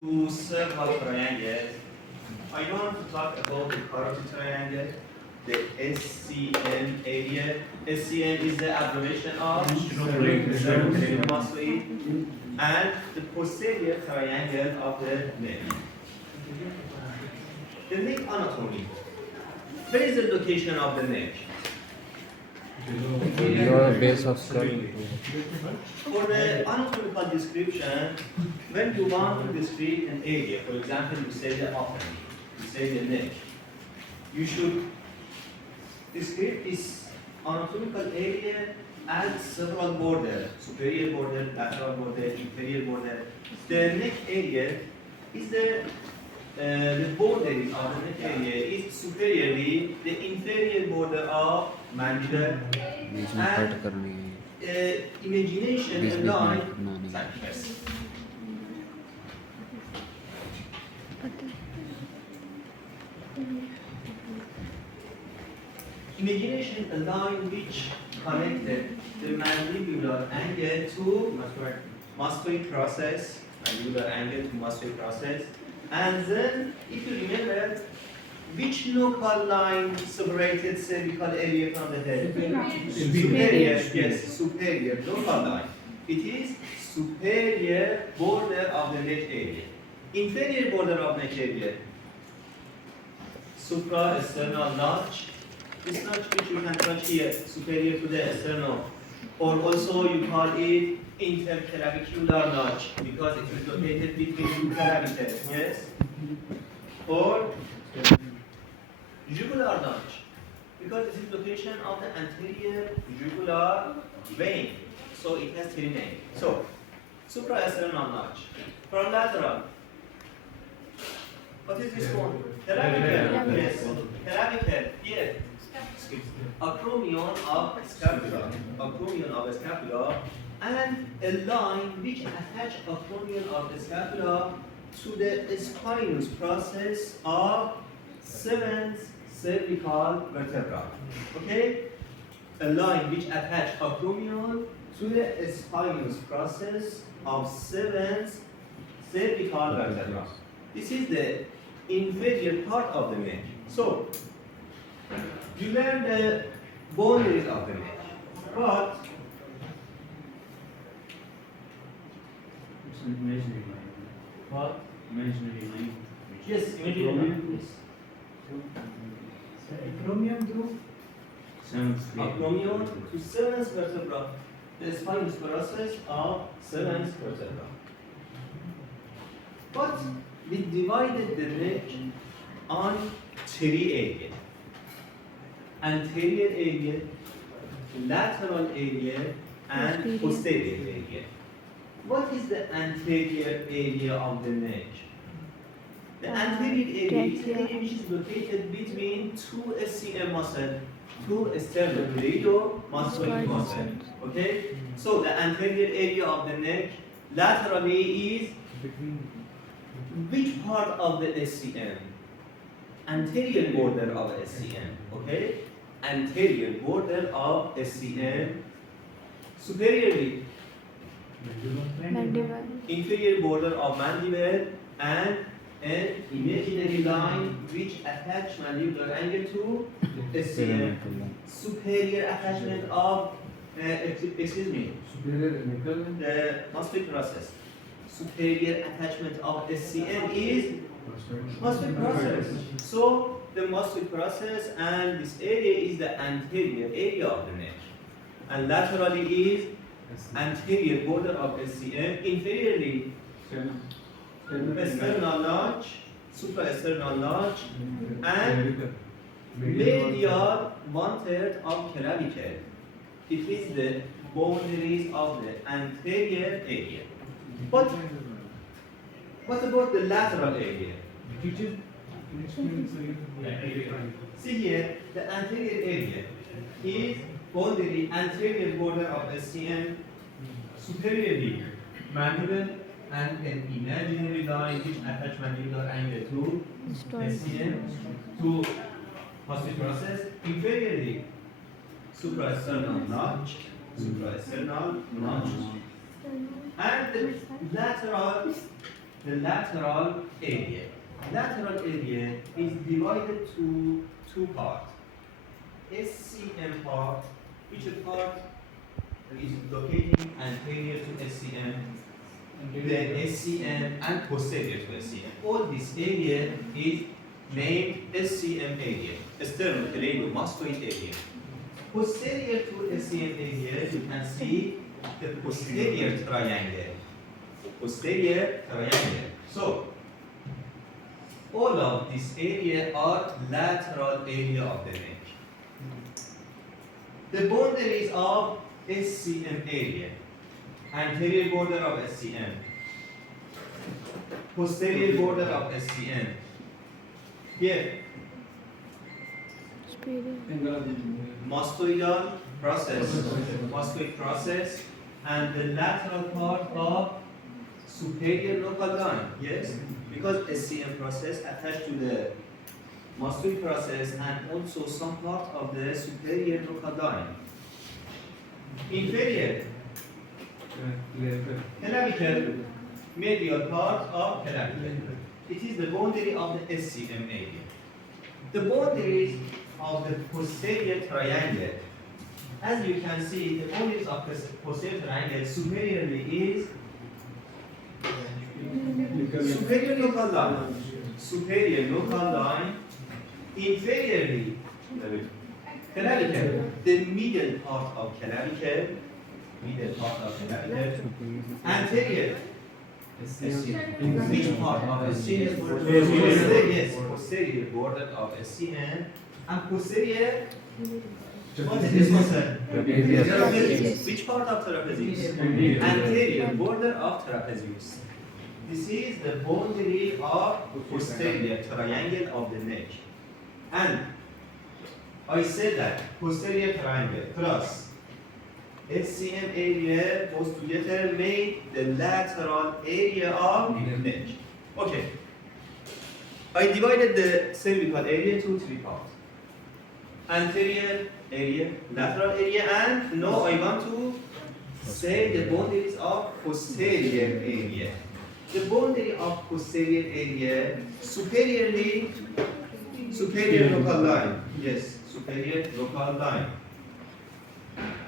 To circle triangles, I want to talk about the carotid triangle, the SCN area. SCN is the abbreviation of circumferoid and the posterior triangle of the neck. The neck anatomy. Where is the location of the neck? Your base of skull. For the anatomical description, when you want to describe an area, for example, you say the upper, you say the neck, you should describe this anatomical area as several borders, superior border, lateral border, inferior border. The neck area is the border of the neck area is superiorly the inferior border of mandible बीच में cut करनी है imagination beach and beach line में बनानी है yes. Imagination a line which connected the mandibular angle to muscular process, mandibular angle to muscular process, and then if you remember, which local line separated cervical area from the head? Superior, yes, superior local line. It is superior border of the neck area. Inferior border of neck area, supraesternal notch. This notch which you can touch here, superior to the sternum, or also you call it interclavicular notch because it is located between two clavicles, yes? Or jugular notch because this is location of the anterior jugular vein, so it has three names. So, supraesternal notch. From lateral, what is this one? Clavicle, yes. Clavicle, here. Acromion of scapula, acromion of scapula, and a line which attach acromion of the scapula to the spinous process of seventh cervical vertebra. Okay? A line which attach acromion to the spinous process of seventh cervical vertebra. This is the inferior part of the neck. So, you learn the boundaries of the neck, but It's an imaginary line. what? Imaginary line. Yes, immediately. Acromion to Seventh grade. Acromion to seventh vertebra, the spinous process of seventh vertebra. But we divided the neck on three areas: anterior area, lateral area, and posterior area. What is the anterior area of the neck? The anterior area is the area which is located between two SCM muscles, two sternocleidomastoid muscles. Okay? So the anterior area of the neck laterally is which part of the SCM? Anterior border of SCM. Okay? Anterior border of SCM. Superiorly, mandible. inferior border of mandible, and an imaginary line which attach mandibular angle to SCM. Superior attachment of, excuse me, the muscular process. Superior attachment of SCM is muscular process. So the muscular process and this area is the anterior area of the neck, and laterally is anterior border of SCM. Inferiorly, external notch, supraesternal notch, and medial 1/3 of clavicle. It is the boundaries of the anterior area. But what about the lateral area? See here, the anterior area is boundary anterior border of SCM, superiorly mandible, and an imaginary line which attach mandibular angle to SCM to muscular process. Inferiorly, supraesternal notch, and the lateral the lateral area. Lateral area is divided to two parts. SCM part, which part is located anterior to SCM, the SCM and posterior to SCM. All this area is named SCM area, sternocleidomastoid area. Posterior to SCM area, you can see the posterior triangle. Posterior triangle. So, all of this area are lateral area of the neck. The boundaries of SCM area. Anterior border of SCM. Posterior border of SCM. Here, mastoidal process, and the lateral part of superior local line. Yes, because SCM process attached to the mastoid process and also some part of the superior local line. Inferior clavicle, medial part of clavicle. It is the boundary of the SCM area. The boundaries of the posterior triangle. As you can see, the boundaries of the posterior triangle superiorly is superior local line. Superior local line. Inferiorly, clavicle. The middle part of clavicle. Middle part of clavicle. Anterior. Which part of SCM? Yes, posterior border of SCM and posterior. What is this one, sir? Trapezius. Which part of trapezius? Anterior border of trapezius. This is the boundary of posterior triangle of the neck. And I said that posterior triangle plus SCM area was together made the lateral area of the neck. Okay. I divided the cervical area into three parts. Anterior area, lateral area, and now I want to say the boundaries of posterior area. The boundary of posterior area, superior local line. Yes, superior local line.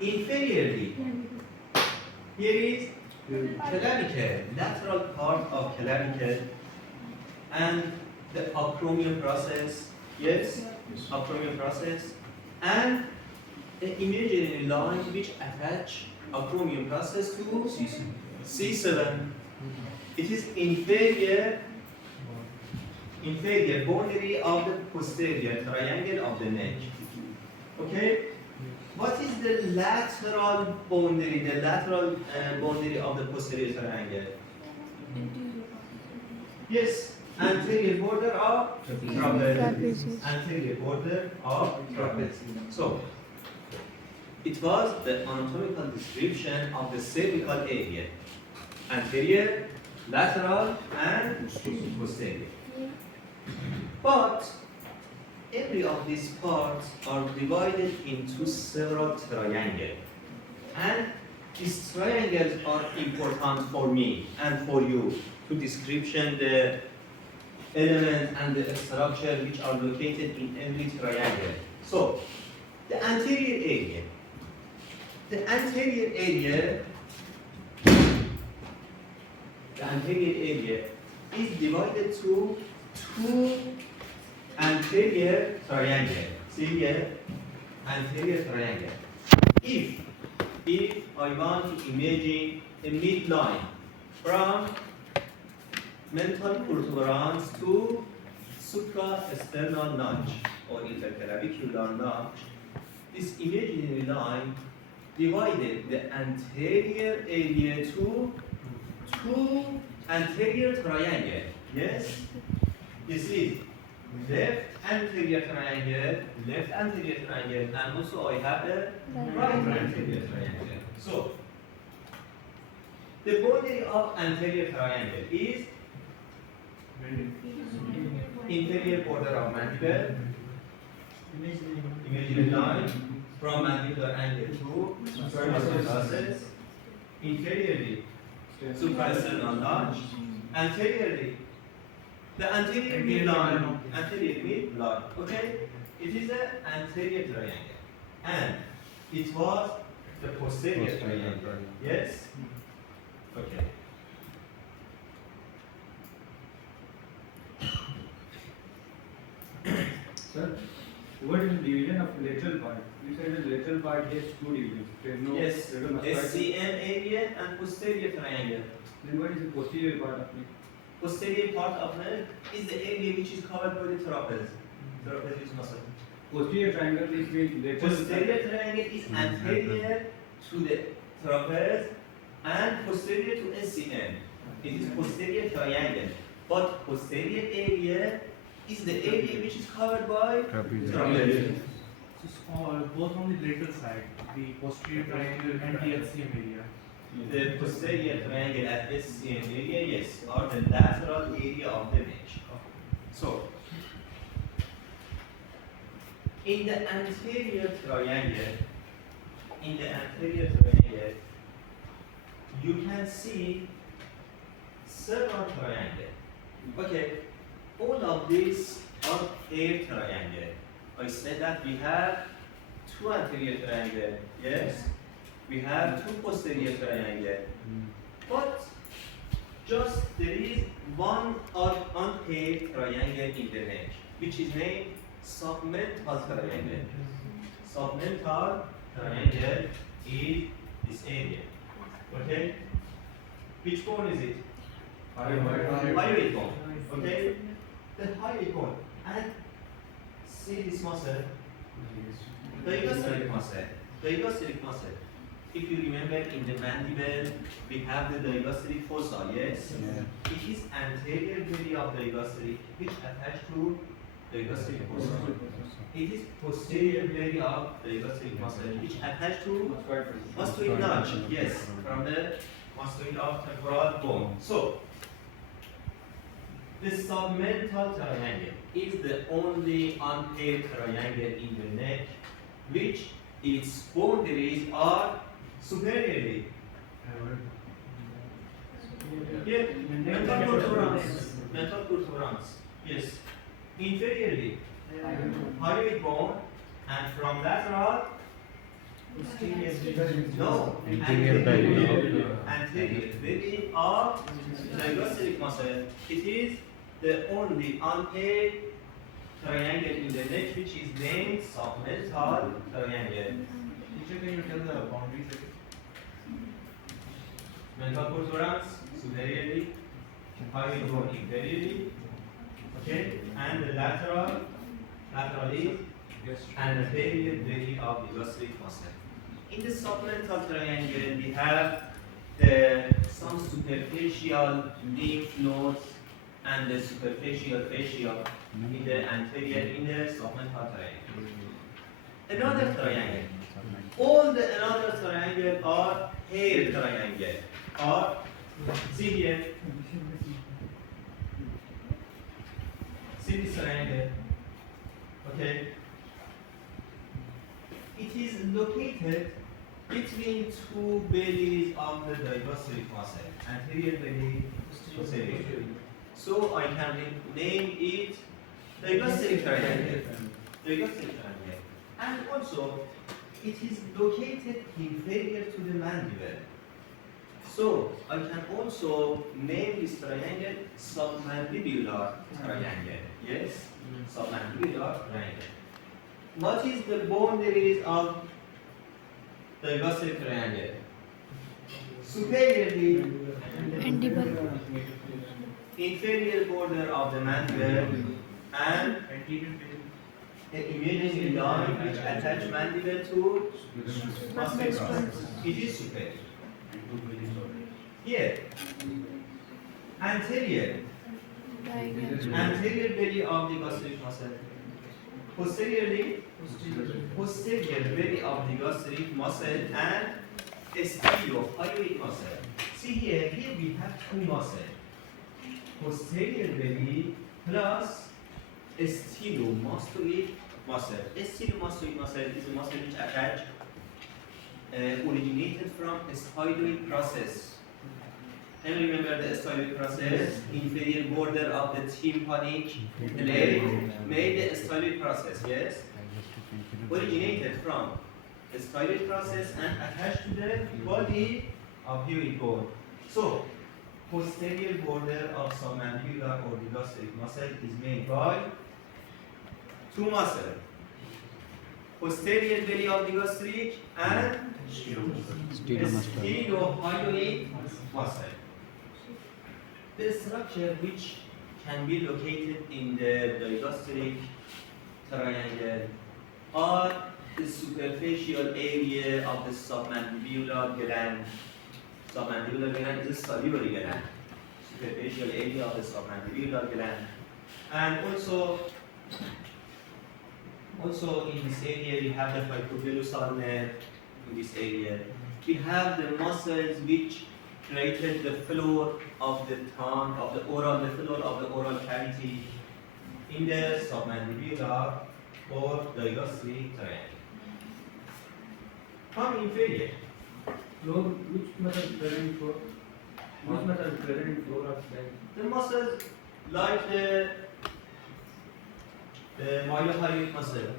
Inferiorly, here is clavicle, lateral part of clavicle, and the acromion process. Yes, acromion process, and the imaginary line which attach acromion process to C7. It is inferior boundary of the posterior triangle of the neck. Okay. What is the lateral boundary? The lateral boundary of the posterior triangle. Yes, anterior border of trapezius. Anterior border of trapezius. So, it was the anatomical description of the cervical area. Anterior, lateral, and posterior. But every of these parts are divided into several triangles. And these triangles are important for me and for you to description the element and the structure which are located in every triangle. So, the anterior area. The anterior area is divided to two anterior triangle. See here, anterior triangle. If I want to imagine a midline from mental protuberance to suprasternal notch or interclavicular notch, this imaginary line divided the anterior area to two anterior triangle. Yes, this is left anterior triangle, and also I have a right anterior triangle. So, the boundary of anterior triangle is inferior border of mandible, imaginary line from mandibular angle to suprasternal process, inferiorly suprasternal notch, anteriorly. The anterior midline, anterior midline, okay? It is an anterior triangle, and it was the posterior triangle. Yes? Okay. Sir, what is the division of lateral part? You said the lateral part has two divisions. There is no Yes, there is no muscle. SCM area and posterior triangle. Then what is the posterior part of it? Posterior part of it is the area which is covered by the trapeze. Trapezius muscle. Posterior triangle is with lateral. Posterior triangle is anterior to the trapeze and posterior to SCM. It is posterior triangle. But posterior area is the area which is covered by trapeze. So both on the lateral side, the posterior triangle and the LCM area. The posterior triangle at SCM area, yes, or the lateral area of the neck. So, in the anterior triangle, you can see several triangles. Okay, all of these are paired triangle. I said that we have two anterior triangle, yes? We have two posterior triangle. But just there is one unpaired triangle in the neck, which is named submental triangle. Submental triangle is this area. Okay? Which bone is it? Hyoid bone. Okay? The hyoid bone. And see this muscle? Digastric muscle. Digastric muscle. If you remember in the mandible, we have the digastric fossa, yes? Yeah. It is anterior belly of digastric, which attached to digastric fossa. It is posterior belly of digastric muscle, which attached to mastoid notch, yes, from the mastoid of temporal bone. So, the submental triangle is the only unpaired triangle in the neck, which its boundaries are superiorly. Yeah, mental protuberance. Mental protuberance. Yes. Inferiorly. Hyoid bone, and from lateral. No. Anterior belly Anterior belly of digastric muscle. It is the only unpaired triangle in the neck, which is named submental triangle. Teacher, can you tell the boundaries again? Mental protuberance superiorly, hyoid bone inferiorly, okay, and the laterally, and the anterior belly of the gastric muscle. In the submental triangle, we have some superficial lymph nodes and the superficial fascia in the anterior, in the submental triangle. Another triangle. All the another triangle are hair triangle. Or see here. See this triangle. Okay. It is located between two bellies of the digastric muscle, anterior belly, posterior belly. So I can name it digastric triangle. Digastric triangle. And also, it is located inferior to the mandible. So I can also name this triangle submandibular triangle. Yes? Submandibular triangle. What is the boundaries of the gastric triangle? Superiorly, inferior border of the mandible and an imaginary line which attach mandible to mastoid muscle. It is superior. Here, anterior belly of the gastric muscle. Posteriorly, posterior belly of the gastric muscle and sternocleidomastoid muscle. See here we have two muscles. Posterior belly plus sternocleidomastoid muscle. Sternocleidomastoid muscle is a muscle which originated from a spidoid process. Can you remember the styloid process? Inferior border of the tympanic plate made the styloid process, yes? Originated from the styloid process and attached to the body of hyoid bone. So, posterior border of submandibular or digastric muscle is made by two muscles. Posterior belly of digastric and stylohyoid muscle. The structure which can be located in the digastric triangle are the superficial area of the submandibular gland. Submandibular gland is a salivary gland. Superficial area of the submandibular gland. And also in this area we have the hypoglossal nerve in this area. We have the muscles which created the floor of the tongue, of the floor of the oral cavity in the submandibular or digastric triangle. Come inferior. Floor, which muscle is present in floor? Which muscle is present in floor of spine? The muscles like the mylohyoid muscle,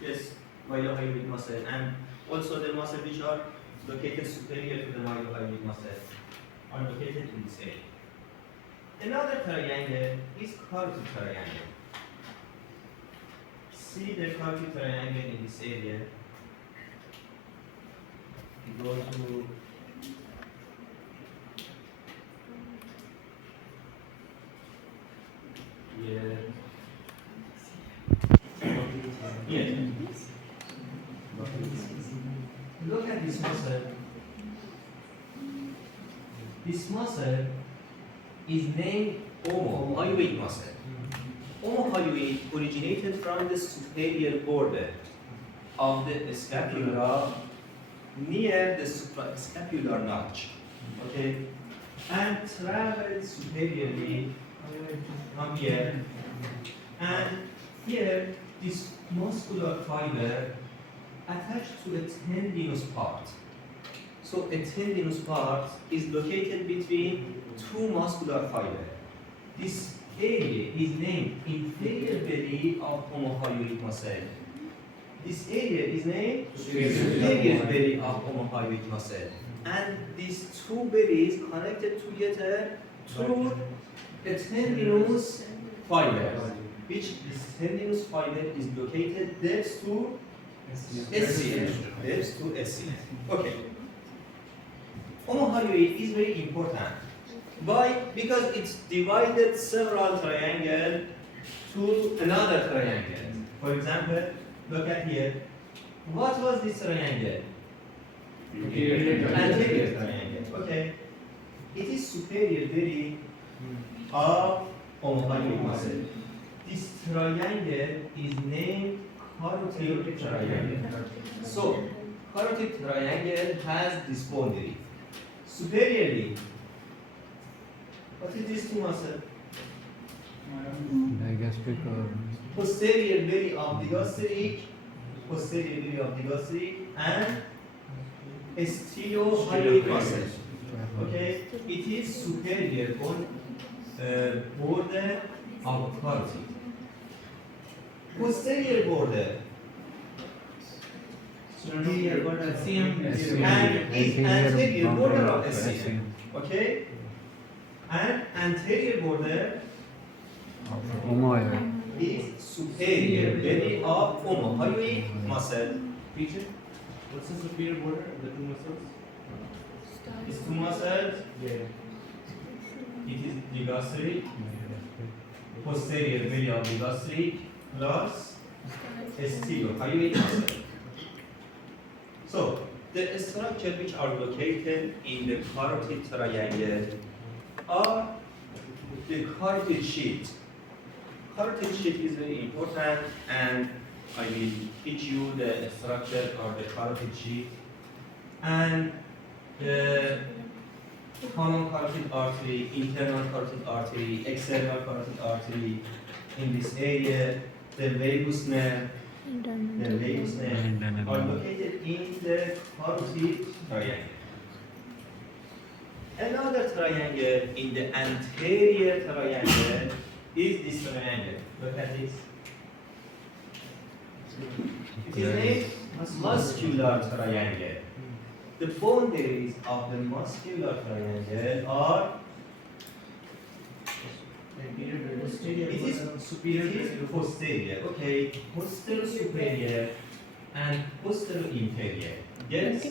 yes, mylohyoid muscle, and also the muscle which are located superior to the mylohyoid muscle are located in this area. Another triangle is carotid triangle. See the carotid triangle in this area. You go to here. Yes. Look at this muscle. This muscle is named omohyoid muscle. Omohyoid originated from the superior border of the scapula near the suprascapular notch. Okay? And traveled superiorly from here. And here, this muscular fiber attached to a tendinous part. So a tendinous part is located between two muscular fibers. This area is named inferior belly of omohyoid muscle. This area is named superior belly of omohyoid muscle. And these two bellies connected together through a tendinous fiber, which this tendinous fiber is located depth to SCM. Depth to SCM. Okay. Omohyoid is very important. Why? Because it's divided several triangles to another triangle. For example, look at here. What was this triangle? Anterior triangle. Okay. It is superior belly of omohyoid muscle. This triangle is named carotid triangle. So, carotid triangle has this boundary. Superiorly, what is this two muscle? Digastric or Posterior belly of the gastric, and stylohyoid muscle. Okay, it is superior on border of carotid. Posterior border SCM and is anterior border of SCM. Okay, and anterior border omohyoid. is superior belly of omohyoid muscle. feature. What's the superior border of the two muscles? These two muscles, Yeah. it is the gastric, posterior belly of the gastric plus stylohyoid muscle. So, the structure which are located in the carotid triangle are the carotid sheath. Carotid sheath is very important, and I will teach you the structure of the carotid sheath and the common carotid artery, internal carotid artery, external carotid artery in this area, the vagus nerve, are located in the carotid triangle. Another triangle in the anterior triangle is this triangle. Look at this. It is a muscular triangle. The boundaries of the muscular triangle are it is posterior, okay, posterior superior and posterior inferior. Yes,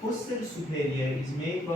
posterior superior is made by